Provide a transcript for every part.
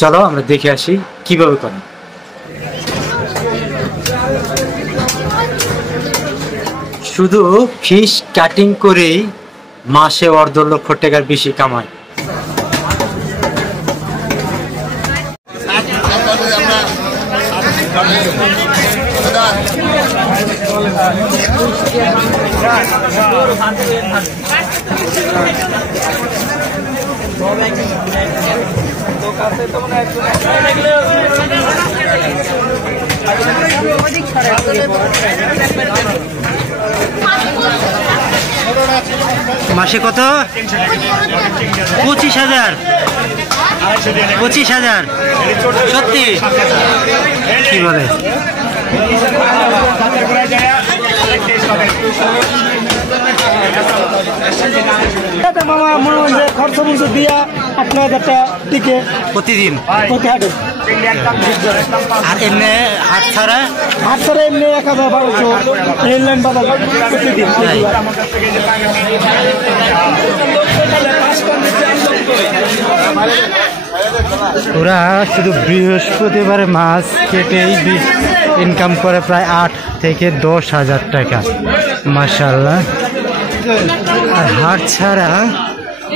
চলো আমরা দেখে আসি কিভাবে করে। শুধু ফিশ কাটিং করেই মাসে 1.5 লক্ষ টাকার বেশি কামায়। মাসে কত? 25,000। 25,000 সত্যি? কি বলে? খরচ দিয়া আপনার একটা টিকে প্রতিদিন আর এমনি হাট ছাড়া এমনি 1,000-1,200 রেল লাইন বাজার প্রতিদিন। ওরা শুধু বৃহস্পতিবারে মাছ কেটেই ইনকাম করে প্রায় 8 থেকে 10,000 টাকা, মাশাআল্লাহ। আর হাট ছাড়া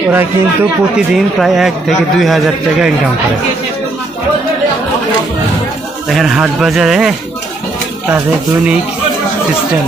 ওরা কিন্তু প্রতিদিন প্রায় 1 থেকে 2,000 টাকা ইনকাম করে। দেখেন হাট বাজারে তাদের দৈনিক সিস্টেম।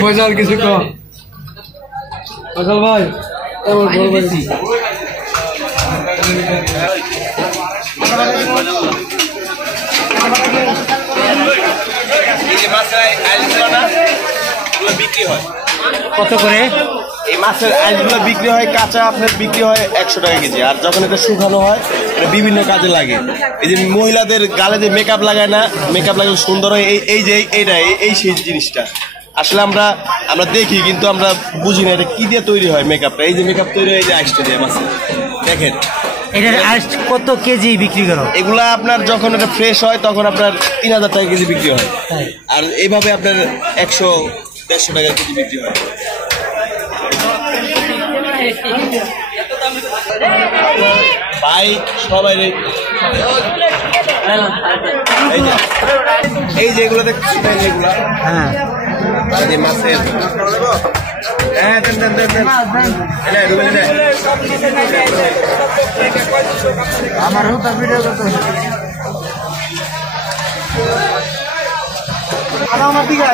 ফয়সাল কিছু কম ফয়সাল ভাই বিক্রি হয় কত করে? এই মাছের আইসগুলো বিক্রি হয় কাঁচা, আপনার বিক্রি হয় 100 টাকা কেজি। আর যখন এটা শুকানো হয় এটা বিভিন্ন কাজে লাগে। এই যে মহিলাদের গালে যে মেকআপ লাগায় না, মেকআপ লাগালে সুন্দর হয়, এই যে এইটা এই সেই জিনিসটা আসলে আমরা দেখি, কিন্তু আমরা বুঝি না এটা কি দিয়ে তৈরি হয় মেকআপটা। এই যে মেকআপ তৈরি হয় এই যে আইসটা দিয়ে মাছে, দেখেন এটার আইস কত কেজি বিক্রি করো? এগুলা আপনার যখন এটা ফ্রেশ হয় তখন আপনার 3,000 টাকা কেজি বিক্রি হয়, আর এইভাবে আপনার 100-150 টাকা কেজি বিক্রি হয়। ভাই সবাই এই যেগুলো দেখছেন যেগুলো, হ্যাঁ যে মাছের আমার ভিডিও করতে আমার দিকে